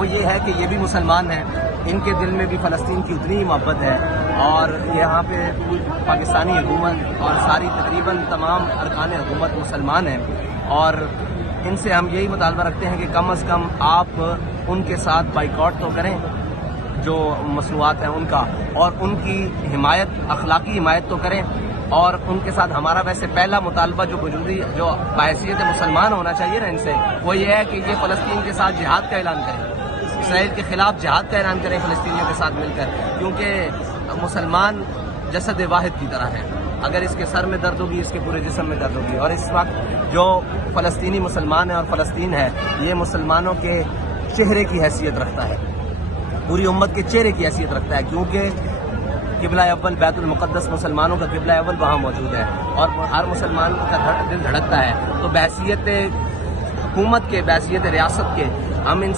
وہ یہ ہے کہ یہ بھی مسلمان ہیں، ان کے دل میں بھی فلسطین کی اتنی ہی محبت ہے، اور یہاں پہ پاکستانی حکومت اور ساری تقریباً تمام ارکان حکومت مسلمان ہیں، اور ان سے ہم یہی مطالبہ رکھتے ہیں کہ کم از کم آپ ان کے ساتھ بائیکاٹ تو کریں جو مصنوعات ہیں ان کا، اور ان کی حمایت، اخلاقی حمایت تو کریں، اور ان کے ساتھ ہمارا ویسے پہلا مطالبہ جو بحیثیت مسلمان ہونا چاہیے نا ان سے، وہ یہ ہے کہ یہ فلسطین کے ساتھ جہاد کا اعلان کریں، اسرائیل کے خلاف جہاد کا اعلان کریں فلسطینیوں کے ساتھ مل کر، کیونکہ مسلمان جسد واحد کی طرح ہے، اگر اس کے سر میں درد ہوگی اس کے پورے جسم میں درد ہوگی، اور اس وقت جو فلسطینی مسلمان ہے اور فلسطین ہے یہ مسلمانوں کے چہرے کی حیثیت رکھتا ہے، پوری امت کے چہرے کی حیثیت رکھتا ہے، کیونکہ قبلہ اول بیت المقدس مسلمانوں کا قبلہ اول وہاں موجود ہے، اور ہر مسلمان کا دل دھڑکتا ہے، تو بحیثیت حکومت کے، بحیثیت ریاست کے ہم ان